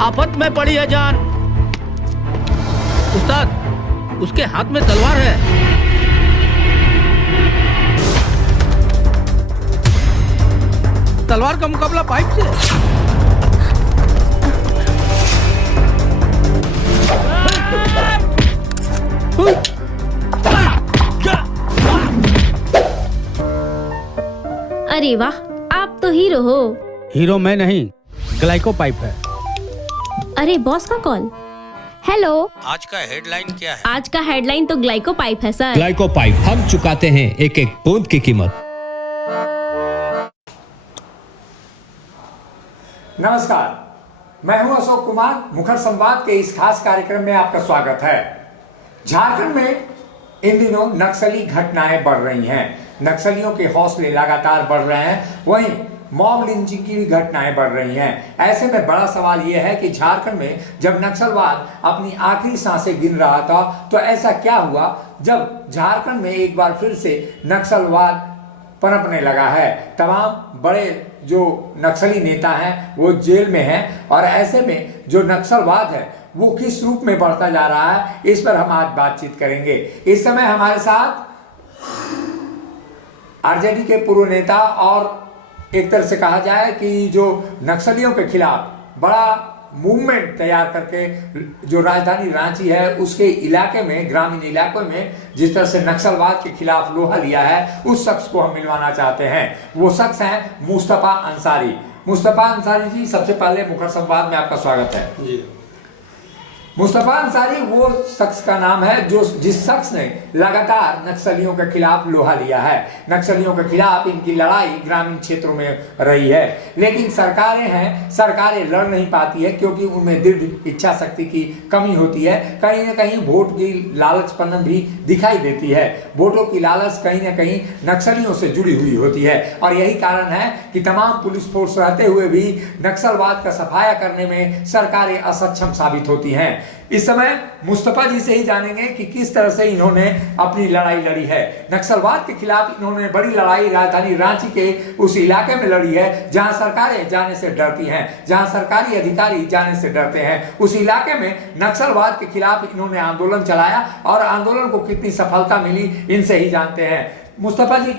आफत में पड़ी है जान। उस्ताद, उसके हाथ में तलवार है। तलवार का मुकाबला पाइप से। अरे वाह, आप तो हीरो हो। हीरो मैं नहीं, ग्लाइको पाइप है। अरे बॉस का कॉल। हेलो, आज का हेडलाइन क्या है? आज का हेडलाइन तो ग्लाइको पाइप है सर। ग्लाइको पाइप, हम चुकाते हैं एक एक बूंद की कीमत। नमस्कार, मैं हूं अशोक कुमार। मुखर संवाद के इस खास कार्यक्रम में आपका स्वागत है। झारखंड में इन दिनों नक्सली घटनाएं बढ़ रही हैं। नक्सलियों के हौसले लगातार बढ़ रहे हैं, वहीं मॉब लिंचिंग की भी घटनाएं बढ़ रही हैं। ऐसे में बड़ा सवाल यह है कि झारखंड में जब नक्सलवाद अपनी आखिरी सांसें गिन रहा था, तो ऐसा क्या हुआ जब झारखंड में एक बार फिर से नक्सलवाद पनपने लगा है। तमाम बड़े जो नक्सली नेता हैं वो जेल में हैं, और ऐसे में जो नक्सलवाद है वो किस रूप में बढ़ता जा रहा है, इस पर हम आज बातचीत करेंगे। इस समय हमारे साथ आरजेडी के पूर्व नेता और एक तरह से कहा जाए कि जो नक्सलियों के खिलाफ बड़ा मूवमेंट तैयार करके जो राजधानी रांची है उसके इलाके में, ग्रामीण इलाकों में जिस तरह से नक्सलवाद के खिलाफ लोहा लिया है, उस शख्स को हम मिलवाना चाहते हैं। वो शख्स हैं मुस्तफा अंसारी। मुस्तफा अंसारी जी, सबसे पहले मुखर संवाद में आपका स्वागत है जी। मुस्तफा अंसारी वो शख्स का नाम है जो जिस शख्स ने लगातार नक्सलियों के खिलाफ लोहा लिया है। नक्सलियों के खिलाफ इनकी लड़ाई ग्रामीण क्षेत्रों में रही है, लेकिन सरकारें लड़ नहीं पाती है क्योंकि उनमें दृढ़ इच्छा शक्ति की कमी होती है। कहीं ना कहीं वोट की लालचपन भी दिखाई देती है। वोटों की लालच कहीं ना कहीं नक्सलियों से जुड़ी हुई होती है, और यही कारण है कि तमाम पुलिस फोर्स रहते हुए भी नक्सलवाद का सफाया करने में सरकारें असक्षम साबित होती हैं। इस समय मुस्तफा जी से ही जानेंगे कि किस तरह से इन्होंने अपनी लड़ाई लड़ी है। नक्सलवाद के खिलाफ इन्होंने बड़ी लड़ाई राजधानी रांची के उस इलाके में लड़ी है जहां सरकारें जाने से डरती हैं, जहां सरकारी अधिकारी जाने से डरते हैं। उस इलाके में नक्सलवाद के खिलाफ इन्होंने आंदोलन चलाया, और आंदोलन को कितनी सफलता मिली इनसे ही जानते हैं। मुस्तफा जी,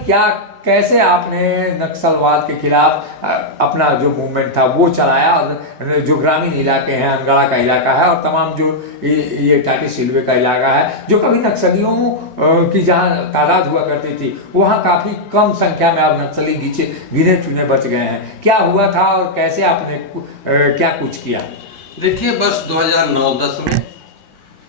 कैसे आपने नक्सलवाद के खिलाफ अपना जो मूवमेंट था वो चलाया, और जो ग्रामीण इलाके हैं, अंगड़ा का इलाका है और तमाम जो ये टाटी सिलवे का इलाका है, जो कभी नक्सलियों की जहां तादाद हुआ करती थी, वहां काफी कम संख्या में अब नक्सली गिने चुने बच गए हैं। क्या हुआ था और कैसे आपने क्या कुछ किया? देखिए, बस 2009-10 में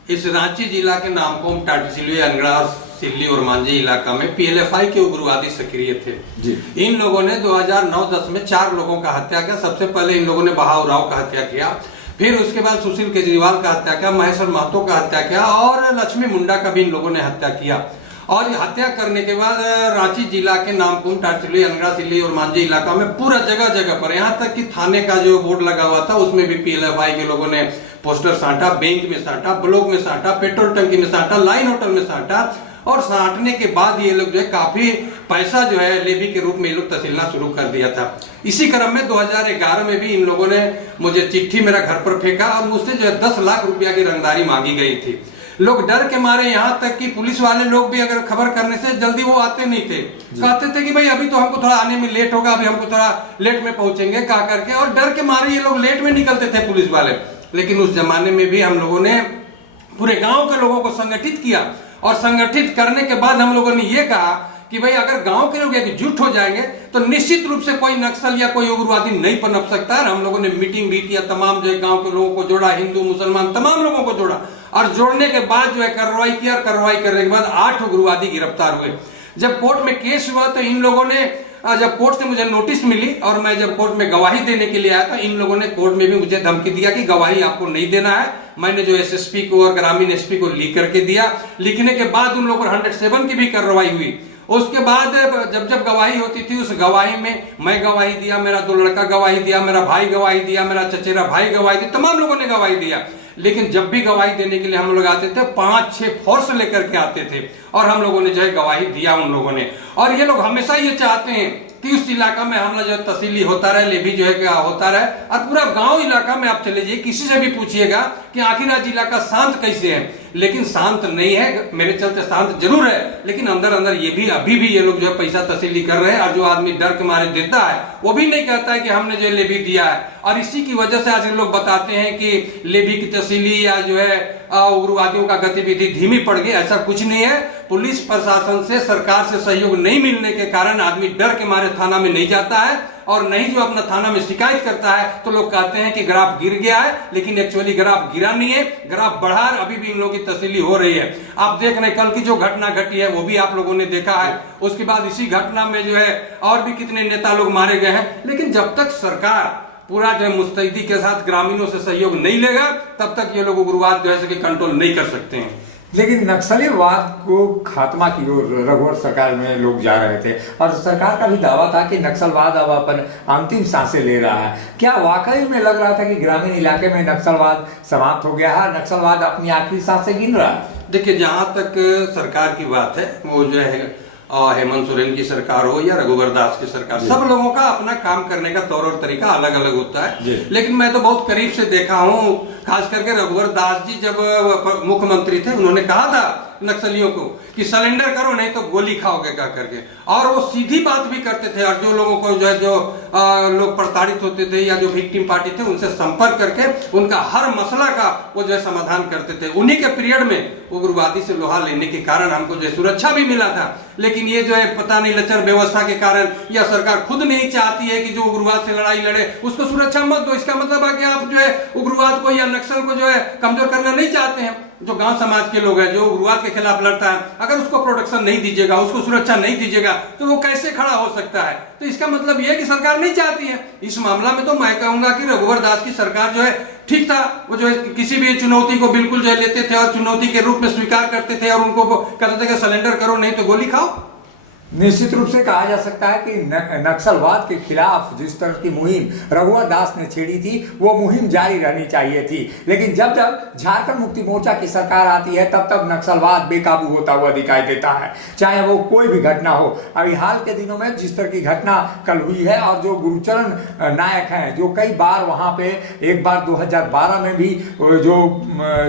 इस रांची जिला के नामकोम, टाटी सिलवे, अंगड़ा, सिल्ली और मांझी इलाका में पीएलएफआई के उग्रवादी सक्रिय थे जी। इन लोगों ने 2009-10 में 4 लोगों का हत्या किया। सबसे पहले इन लोगों ने बहाव राव का हत्या किया, फिर उसके बाद सुशील केजरीवाल का हत्या किया, महेश्वर महतो का हत्या किया, और लक्ष्मी मुंडा का भी इन लोगों ने हत्या किया। और हत्या करने के बाद रांची जिला के नामकुम, टाटी, अंगड़ा, सिल्ली और मांझी इलाका में पूरा जगह जगह पर, यहाँ तक कि थाने का जो बोर्ड लगा हुआ था उसमें भी पीएलएफआई के लोगों ने पोस्टर साटा, बैंक में साटा, ब्लॉक में साटा, पेट्रोल टंकी में साटा, लाइन होटल में साटा, और साटने के बाद ये लोग जो है काफी पैसा जो है लेवी के रूप में ये लोग तहसीलना शुरू कर दिया था। इसी क्रम में 2011 में भी इन लोगों ने मुझे चिट्ठी मेरा घर पर फेंका, और मुझसे जो है 10 लाख रुपया की रंगदारी मांगी गई थी। लोग डर के मारे, यहाँ तक कि पुलिस वाले लोग भी अगर खबर करने से जल्दी वो आते नहीं थे, कहते थे कि भाई अभी तो हमको थोड़ा आने में लेट होगा, अभी हमको थोड़ा लेट में पहुंचेंगे कहा करके, और डर के मारे ये लोग लेट में निकलते थे पुलिस वाले। लेकिन उस जमाने में भी हम लोगों ने पूरे गांव के लोगों को संगठित किया, और संगठित करने के बाद हम लोगों ने ये कहा कि भाई अगर गांव के लोग एकजुट हो जाएंगे तो निश्चित रूप से कोई नक्सल या कोई उग्रवादी नहीं पनप सकता है। हम लोगों ने मीटिंग भी किया, तमाम जो गांव के लोगों को जोड़ा, हिंदू मुसलमान तमाम लोगों को जोड़ा, और जोड़ने के बाद जो है कार्रवाई किया, और कार्रवाई करने के बाद 8 उग्रवादी गिरफ्तार हुए। जब कोर्ट में केस हुआ तो इन लोगों ने, जब कोर्ट से मुझे नोटिस मिली और मैं जब कोर्ट में गवाही देने के लिए आया, तो इन लोगों ने कोर्ट में भी मुझे धमकी दिया कि गवाही आपको नहीं देना है। मैंने जो एसएसपी को और ग्रामीण एसपी को लिख करके दिया। लिखने के बाद उन लोगों पर 107 की भी कार्रवाई हुई। उसके बाद जब गवाही होती थी, उस गवाही में मैं गवाही दिया, मेरा 2 लड़का गवाही दिया, मेरा भाई गवाही दिया, मेरा चचेरा भाई गवाही दिया, तमाम लोगों ने गवाही दिया। लेकिन जब भी गवाही देने के लिए हम लोग आते थे, 5-6 फोर्स लेकर के आते थे, और हम लोगों ने जो है गवाही दिया उन लोगों ने। और ये लोग हमेशा ये चाहते हैं कि उस इलाका में हमला जो है तहसीली होता रहे, लेवी जो है क्या होता रहे, और पूरा गांव इलाका में आप चले जाइए, किसी से भी पूछिएगा कि आखिर आज इलाका शांत कैसे है, लेकिन शांत नहीं है। मेरे चलते शांत जरूर है, लेकिन अंदर अंदर ये भी अभी भी ये लोग जो है पैसा तहसीली कर रहे हैं, और जो आदमी डर के मारे देता है वो भी नहीं कहता है कि हमने जो लेवी दिया है। और इसी की वजह से आज लोग बताते हैं कि लेवी की तहसीली या जो है उग्रवादियों का गतिविधि धीमी पड़ गई। ऐसा कुछ नहीं है। पुलिस प्रशासन से, सरकार से सहयोग नहीं मिलने के कारण आदमी डर के मारे थाना में नहीं जाता है, और नहीं जो अपना थाना में शिकायत करता है तो लोग कहते हैं कि ग्राफ गिर गया है, लेकिन एक्चुअली ग्राफ गिरा नहीं है, ग्राफ बढ़ा है। अभी भी इन लोगों की तसल्ली हो रही है। आप देख रहे हैं कल की जो घटना घटी है वो भी आप लोगों ने देखा है। उसके बाद इसी घटना में जो है और भी कितने नेता लोग मारे गए हैं। लेकिन जब तक सरकार पूरा जो है मुस्तैदी के साथ ग्रामीणों से सहयोग नहीं लेगा, तब तक ये लोग उग्रवाद जो है कंट्रोल नहीं कर सकते हैं। लेकिन नक्सलीवाद को खात्मा की ओर रघुवर सरकार में लोग जा रहे थे, और सरकार का भी दावा था कि नक्सलवाद अब अपन अंतिम सांसें ले रहा है। क्या वाकई में लग रहा था कि ग्रामीण इलाके में नक्सलवाद समाप्त हो गया है, नक्सलवाद अपनी आखिरी सांसें गिन रहा है? देखिए, जहां तक सरकार की बात है, वो जो है हेमंत सोरेन की सरकार हो या रघुवर दास की सरकार, सब लोगों का अपना काम करने का तौर और तरीका अलग अलग होता है। लेकिन मैं तो बहुत करीब से देखा हूँ, खास करके रघुवर दास जी जब मुख्यमंत्री थे, उन्होंने कहा था नक्सलियों को कि सरेंडर करो नहीं तो गोली खाओगे क्या करके, और वो सीधी बात भी करते थे। और जो लोगों को जो है जो लोग प्रताड़ित होते थे या जो विक्टिम पार्टी थे, उनसे संपर्क करके उनका हर मसला का वो जो है समाधान करते थे। उन्हीं के पीरियड में उग्रवादी से लोहा लेने के कारण हमको जो है सुरक्षा भी मिला था। लेकिन ये जो है पता नहीं लचर व्यवस्था के कारण, या सरकार खुद नहीं चाहती है कि जो उग्रवाद से लड़ाई लड़े उसको सुरक्षा मत दो। इसका मतलब है कि आप जो है उग्रवाद को या नक्सल को जो है कमजोर करना नहीं चाहते हैं। जो गांव समाज के लोग हैं, जो उग्रवाद के खिलाफ लड़ता है, अगर उसको प्रोटेक्शन नहीं दीजिएगा, उसको सुरक्षा नहीं दीजिएगा, तो वो कैसे खड़ा हो सकता है? तो इसका मतलब यह है कि सरकार नहीं चाहती है। इस मामला में तो मैं कहूंगा कि रघुवर दास की सरकार जो है ठीक था। वो जो है किसी भी चुनौती को बिल्कुल जो है लेते थे और चुनौती के रूप में स्वीकार करते थे, और उनको कहते थे कि सरेंडर करो नहीं तो गोली खाओ। निश्चित रूप से कहा जा सकता है कि नक्सलवाद के खिलाफ जिस तरह की मुहिम रघुवर दास ने छेड़ी थी, वो मुहिम जारी रहनी चाहिए थी। लेकिन जब जब झारखंड मुक्ति मोर्चा की सरकार आती है, तब तब नक्सलवाद बेकाबू होता हुआ दिखाई देता है, चाहे वो कोई भी घटना हो। अभी हाल के दिनों में जिस तरह की घटना कल हुई है, और जो गुरुचरण नायक हैं, जो कई बार वहाँ पे, एक बार 2012 में भी जो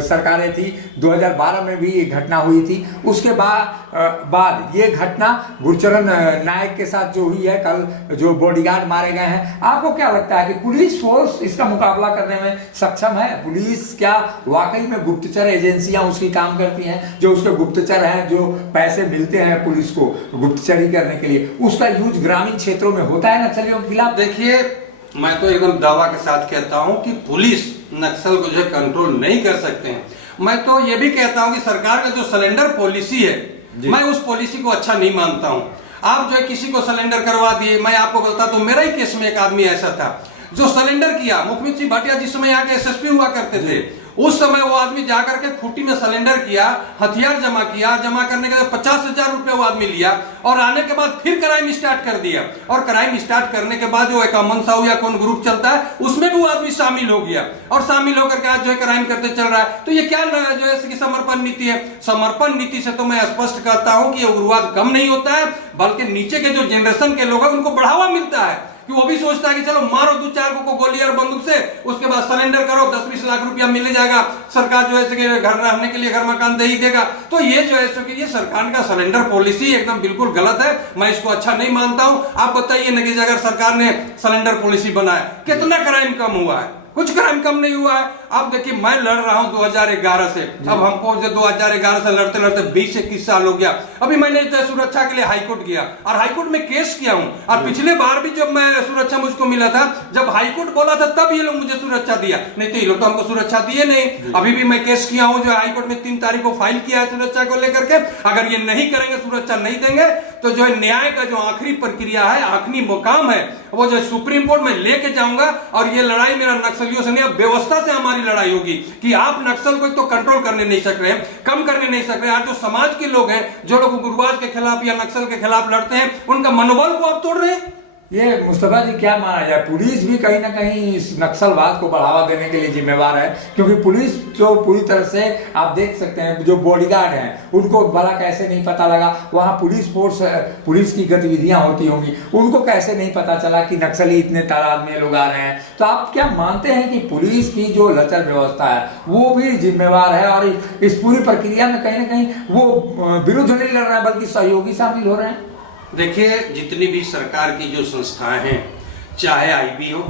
सरकारें थी, 2012 में भी ये घटना हुई थी। उसके बाद ये घटना गुरुचरण नायक के साथ जो हुई है, कल जो बॉडीगार्ड मारे गए हैं। आपको क्या लगता है कि पुलिस फोर्स इसका मुकाबला करने में सक्षम है? पुलिस क्या वाकई में गुप्तचर एजेंसियां उसकी काम करती हैं? जो उसके गुप्तचर हैं, जो पैसे मिलते हैं पुलिस को गुप्तचरी करने के लिए, उसका यूज ग्रामीण क्षेत्रों में होता है नक्सलियों के खिलाफ? देखिए, मैं तो एकदम दावा के साथ कहता हूं कि पुलिस नक्सल को जो है कंट्रोल नहीं कर सकते हैं। मैं तो ये भी कहता हूं कि सरकार का जो सरेंडर पॉलिसी है, मैं उस पॉलिसी को अच्छा नहीं मानता हूं। आप जो है किसी को सरेंडर करवा दिए। मैं आपको बताता हूं, मेरा ही केस में एक आदमी ऐसा था जो सरेंडर किया। मुखमित सिंह भाटिया जिस समय यहाँ के एसएसपी हुआ करते थे, उस समय वो आदमी जाकर के खूंटी में सरेंडर किया, हथियार जमा किया। जमा करने के बाद 50,000 रुपया वो आदमी लिया, और आने के बाद फिर क्राइम स्टार्ट कर दिया। और क्राइम स्टार्ट करने के बाद जो एक अमन साहू या कौन ग्रुप चलता है, उसमें भी वो आदमी शामिल हो गया, और शामिल होकर के आज जो है क्राइम करते चल रहा है। तो ये क्या जो है समर्पण नीति है? समर्पण नीति से तो मैं स्पष्ट कहता हूं कि ये उग्रवाद कम नहीं होता है, बल्कि नीचे के जो जनरेशन के लोग हैं उनको बढ़ावा मिलता है, कि वो भी सोचता है कि चलो मारो 2-4 को गोली और बंदूक से, उसके बाद सरेंडर करो, 10-20 लाख रुपया मिल जाएगा, सरकार जो है घर रहने के लिए घर मकान दे ही देगा। तो ये जो है कि ये सरकार का सरेंडर पॉलिसी एकदम बिल्कुल गलत है। मैं इसको अच्छा नहीं मानता हूं। आप बताइए ना कि अगर सरकार ने सरेंडर पॉलिसी बनाया, कितना क्राइम कम हुआ है? कुछ क्राइम कम नहीं हुआ है। अब देखिए, मैं लड़ रहा हूं 2011 से। अब हमको जो 2011 से लड़ते लड़ते 20-21 साल हो गया। अभी मैंने सुरक्षा के लिए हाईकोर्ट गया और हाईकोर्ट में केस किया हूं। और पिछले बार भी जब मैं सुरक्षा मुझको मिला था, जब हाईकोर्ट बोला था, तब ये लोग मुझे सुरक्षा दिया, नहीं तो ये लोग तो हमको सुरक्षा दिए नहीं। अभी भी मैं केस किया हूं, जो हाईकोर्ट में 3 तारीख को फाइल किया है सुरक्षा को लेकर के। अगर ये नहीं करेंगे, सुरक्षा नहीं देंगे, तो जो है न्याय का जो आखिरी प्रक्रिया है, आखिरी मुकाम है, वो जो सुप्रीम कोर्ट में लेके जाऊंगा। और ये लड़ाई मेरा नक्सलियों से नहीं, व्यवस्था से हमारी लड़ाई होगी कि आप नक्सल को तो कंट्रोल करने नहीं सक रहे, कम करने नहीं सक रहे। आज जो समाज के लोग हैं, जो लोग उग्रवाद के खिलाफ या नक्सल के खिलाफ लड़ते हैं, उनका मनोबल को आप तोड़ रहे हैं। ये मुस्तफा जी क्या माना जाए, पुलिस भी कहीं ना कहीं इस नक्सलवाद को बढ़ावा देने के लिए जिम्मेवार है, क्योंकि पुलिस जो पूरी तरह से आप देख सकते हैं जो बॉडीगार्ड हैं उनको भला कैसे नहीं पता लगा, वहाँ पुलिस फोर्स पुलिस की गतिविधियां होती होंगी, उनको कैसे नहीं पता चला कि नक्सली इतने तादाद में लोग आ रहे हैं। तो आप क्या मानते हैं कि पुलिस की जो लचर व्यवस्था है वो भी जिम्मेवार है और इस पूरी प्रक्रिया में कहीं ना कहीं वो विरुद्ध नहीं लड़ रहे हैं बल्कि सहयोगी शामिल हो रहे हैं? देखिए, जितनी भी सरकार की जो संस्थाएं हैं, चाहे आईबी हो,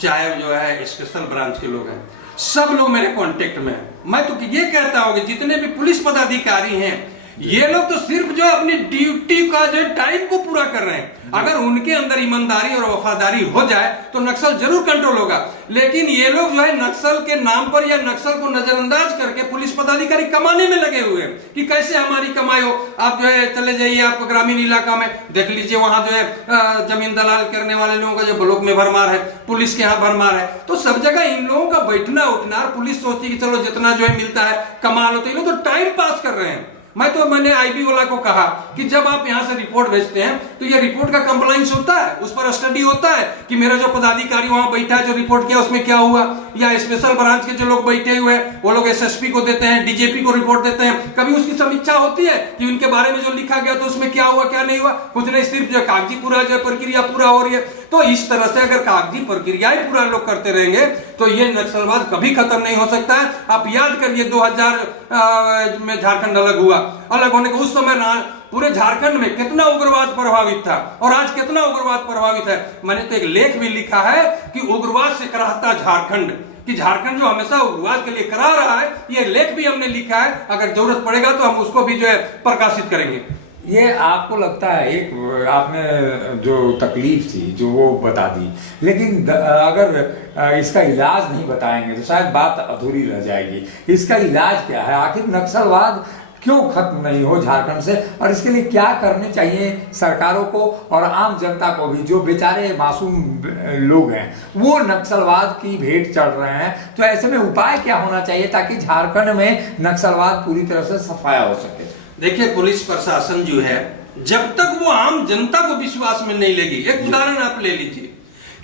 चाहे जो है स्पेशल ब्रांच के लोग हैं, सब लोग मेरे कांटेक्ट में हैं। मैं तो ये कहता हूं कि जितने भी पुलिस पदाधिकारी हैं, ये लोग तो सिर्फ जो अपनी ड्यूटी का जो टाइम को पूरा कर रहे हैं। अगर उनके अंदर ईमानदारी और वफादारी हो जाए तो नक्सल जरूर कंट्रोल होगा। लेकिन ये लोग जो है नक्सल के नाम पर या नक्सल को नजरअंदाज करके पुलिस पदाधिकारी कमाने में लगे हुए हैं कि कैसे हमारी कमाई हो। आप जो है चले जाइए, आप ग्रामीण इलाका में देख लीजिए, वहां जो है जमीन दलाल करने वाले लोगों का जो ब्लॉक में भरमार है, पुलिस के यहाँ भरमार है। तो सब जगह इन लोगों का बैठना उठना, पुलिस सोचती है कि चलो जितना जो है मिलता है कमा लो, तो ये लोग तो टाइम पास कर रहे हैं। मैंने आईबी वाला को कहा कि जब आप यहां से रिपोर्ट भेजते हैं तो ये रिपोर्ट का कंप्लाइंस होता है, उस पर स्टडी होता है कि मेरा जो पदाधिकारी वहां बैठा है जो रिपोर्ट किया उसमें क्या हुआ, या स्पेशल ब्रांच के जो लोग बैठे हुए हैं वो लोग एसएसपी को देते हैं, डीजीपी को रिपोर्ट देते हैं, कभी उसकी समीक्षा होती है कि उनके बारे में जो लिखा गया तो उसमें क्या हुआ क्या नहीं हुआ, कुछ नहीं, सिर्फ जो कागजी पूरा जो प्रक्रिया पूरा हो रही है। तो इस तरह से अगर कागजी प्रक्रियाएं पूरा लोग करते रहेंगे तो ये नक्सलवाद कभी खत्म नहीं हो सकता है। आप याद करिए 2000 में झारखंड अलग हुआ, अलग होने के उस समय पूरे झारखंड में कितना उग्रवाद प्रभावित था और आज कितना उग्रवाद प्रभावित है। मैंने तो एक लेख भी लिखा है कि उग्रवाद से कराहता झारखंड, कि झारखंड जो हमेशा उग्रवाद के लिए करा रहा है, ये लेख भी हमने लिखा है। अगर जरूरत पड़ेगा तो हम उसको भी जो है प्रकाशित करेंगे। ये आपको लगता है एक आपने जो तकलीफ थी जो वो बता दी, लेकिन अगर इसका इलाज नहीं बताएंगे तो शायद बात अधूरी रह जाएगी। इसका इलाज क्या है? आखिर नक्सलवाद क्यों खत्म नहीं हो झारखंड से, और इसके लिए क्या करने चाहिए सरकारों को और आम जनता को भी, जो बेचारे मासूम लोग हैं वो नक्सलवाद की भेंट चढ़ रहे हैं। तो ऐसे में उपाय क्या होना चाहिए ताकि झारखंड में नक्सलवाद पूरी तरह से सफाया हो सके? देखिए, पुलिस प्रशासन जो है जब तक वो आम जनता को विश्वास में नहीं लेगी, एक उदाहरण आप ले लीजिए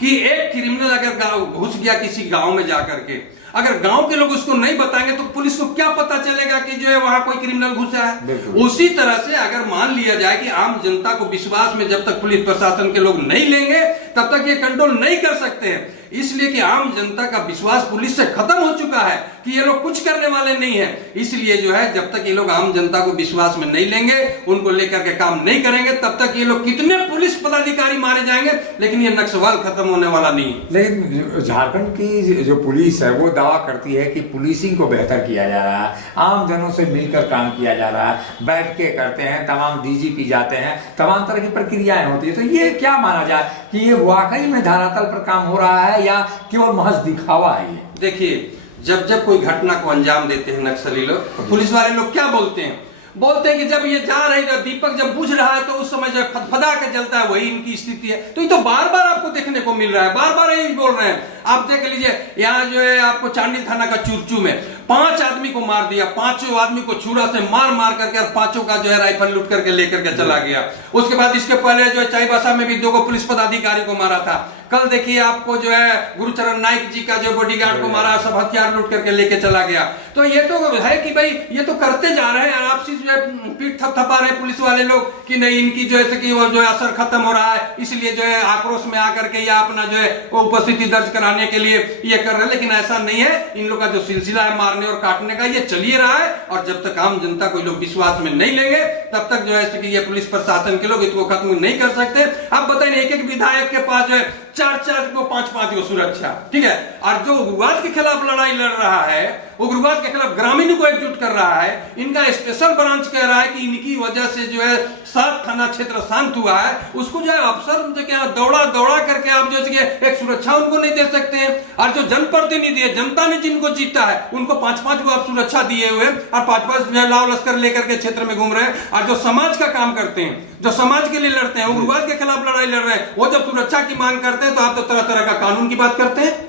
कि एक क्रिमिनल अगर घुस गया किसी गांव में जाकर के, अगर गांव के लोग उसको नहीं बताएंगे तो पुलिस को क्या पता चलेगा कि जो है वहां कोई क्रिमिनल घुसा है। उसी तरह से अगर मान लिया जाए कि आम जनता को विश्वास में जब तक पुलिस प्रशासन के लोग नहीं लेंगे तब तक ये कंट्रोल नहीं कर सकते हैं। इसलिए कि आम जनता का विश्वास पुलिस से खत्म हो चुका है कि ये लोग कुछ करने वाले नहीं है। इसलिए जो है जब तक ये लोग आम जनता को विश्वास में नहीं लेंगे, उनको लेकर के काम नहीं करेंगे, तब तक ये लोग कितने पुलिस पदाधिकारी मारे जाएंगे, लेकिन ये नक्सलवाद खत्म होने वाला नहीं है। लेकिन झारखंड की जो पुलिस है वो दावा करती है कि पुलिसिंग को बेहतर किया जा रहा है, आम जनों से मिलकर काम किया जा रहा है, बैठ के करते हैं, तमाम डीजीपी जाते हैं, तमाम तरह की प्रक्रियाएं होती है। तो ये क्या माना जाए कि ये वाकई में धरातल पर काम हो रहा है या केवल महज दिखावा है? ये देखिए, जब कोई घटना को अंजाम देते हैं नक्सली लोग, पुलिस वाले लोग क्या बोलते हैं कि जब ये जा रहे हैं, दीपक जब बुझ रहा है तो उस समय जब फदफदा के जलता है वही इनकी स्थिति है। तो ये तो बार बार आपको देखने को मिल रहा है, बार बार यही बोल रहे हैं। आप देख लीजिए, यहाँ जो है आपको चांडिल थाना का चुरचू में 5 आदमी को मार दिया, 5 आदमी को छुरा से मार करके, और 5 का जो है राइफल लूट करके लेकर के चला गया। उसके बाद इसके पहले जो है चाईबासा में भी 2 पुलिस पदाधिकारी को मारा था। कल देखिए आपको जो है गुरुचरण नाइक जी का जो बॉडीगार्ड को मारा, सब हथियार लूट करके लेके चला गया। तो ये तो है कि भाई ये तो करते जा रहे हैं, आपसी जो है पीठ थपथपा रहे हैं पुलिस वाले लोग कि नहीं इनकी जो है कि वो जो है असर खत्म हो रहा है, इसलिए जो है आक्रोश में आकर के या अपना जो है वो उपस्थिति दर्ज कराने के लिए ये कर रहे हैं। लेकिन ऐसा नहीं है, इन लोग का जो सिलसिला है मारने और काटने का ये चल ही रहा है। और जब तक आम जनता को लोग विश्वास में नहीं लेंगे तब तक जो है कि ये पुलिस प्रशासन के लोग इसको खत्म नहीं कर सकते। आप बताइए, एक विधायक के पास जो है 4 को 5 को सुरक्षा, ठीक है, और जो उग्रवाद के खिलाफ लड़ाई लड़ रहा है, उग्रवाद के खिलाफ ग्रामीणों को एकजुट कर रहा है, इनका स्पेशल ब्रांच कह रहा है कि इनकी वजह से जो है 7 थाना क्षेत्र शांत हुआ है, उसको जो है अफसर जो क्या दौड़ा करके आप जो एक सुरक्षा उनको नहीं दे सकते हैं। और जो जनप्रतिनिधि है, जनता ने जिनको जीता है, उनको 5 को आप सुरक्षा दिए हुए और 5 लाव लश्कर लेकर के क्षेत्र में घूम रहे हैं। और जो समाज का काम करते हैं, जो समाज के लिए लड़ते हैं, उग्रवाद के खिलाफ लड़ाई लड़ रहे हैं, वो जब सुरक्षा की मांग करते हैं तो आप तो तरह तरह का कानून की बात करते हैं।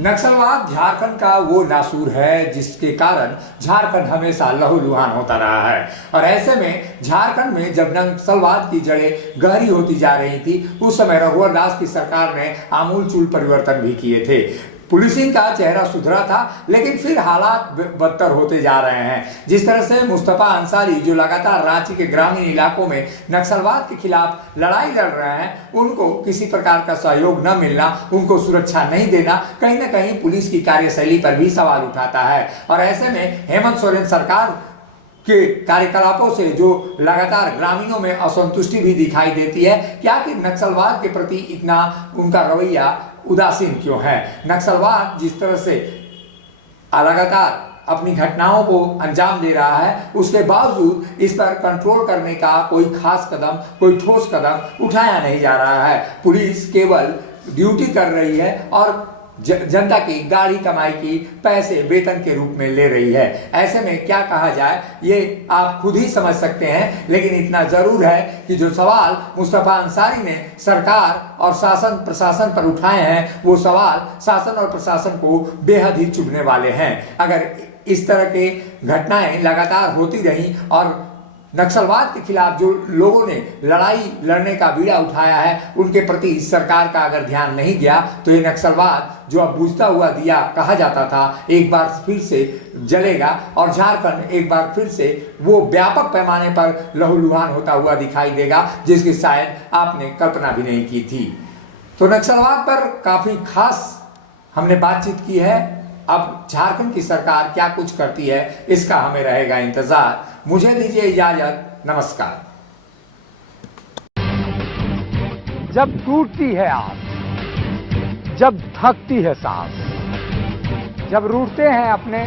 नक्सलवाद झारखंड का वो नासूर है जिसके कारण झारखंड हमेशा लहूलुहान होता रहा है। और ऐसे में झारखंड में जब नक्सलवाद की जड़ें गहरी होती जा रही थी, उस समय रघुवर दास की सरकार ने आमूलचूल परिवर्तन भी किए थे। पुलिसिंग का चेहरा सुधरा था, लेकिन फिर हालात बदतर होते जा रहे हैं। जिस तरह से मुस्तफा अंसारी जो लगातार रांची के ग्रामीण इलाकों में नक्सलवाद के खिलाफ लड़ाई लड़ रहे हैं, उनको किसी प्रकार का सहयोग न मिलना, उनको सुरक्षा नहीं देना, कहीं न कहीं पुलिस की कार्यशैली पर भी सवाल उठाता है। और ऐसे में हेमंत सोरेन सरकार के कार्यकलापों से जो लगातार ग्रामीणों में असंतुष्टि भी दिखाई देती है, क्या कि नक्सलवाद के प्रति इतना उनका रवैया उदासीन क्यों है। नक्सलवाद जिस तरह से लगातार अपनी घटनाओं को अंजाम दे रहा है, उसके बावजूद इस पर कंट्रोल करने का कोई खास कदम, कोई ठोस कदम उठाया नहीं जा रहा है। पुलिस केवल ड्यूटी कर रही है और जनता की गाड़ी कमाई की पैसे वेतन के रूप में ले रही है। ऐसे में क्या कहा जाए ये आप खुद ही समझ सकते हैं, लेकिन इतना जरूर है कि जो सवाल मुस्तफा अंसारी ने सरकार और शासन प्रशासन पर उठाए हैं, वो सवाल शासन और प्रशासन को बेहद ही चुभने वाले हैं। अगर इस तरह के घटनाएं लगातार होती रही और नक्सलवाद के खिलाफ जो लोगों ने लड़ाई लड़ने का बीड़ा उठाया है, उनके प्रति सरकार का अगर ध्यान नहीं गया, तो ये नक्सलवाद जो अब बुझता हुआ दिया कहा जाता था, एक बार फिर से जलेगा और झारखंड एक बार फिर से वो व्यापक पैमाने पर लहूलुहान होता हुआ दिखाई देगा, जिसकी शायद आपने कल्पना भी नहीं की थी। तो नक्सलवाद पर काफी खास हमने बातचीत की है। अब झारखंड की सरकार क्या कुछ करती है, इसका हमें रहेगा इंतजार। मुझे दीजिए इजाजत, नमस्कार। जब टूटती है आस, जब थकती है सांस, जब रूठते हैं अपने,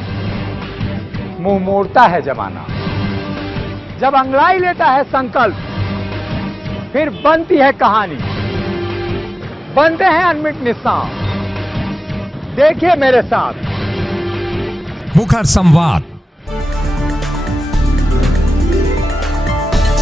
मुंह मोड़ता है जमाना, जब अंगड़ाई लेता है संकल्प, फिर बनती है कहानी, बनते हैं अनमिट निशान। देखिए मेरे साथ मुखर संवाद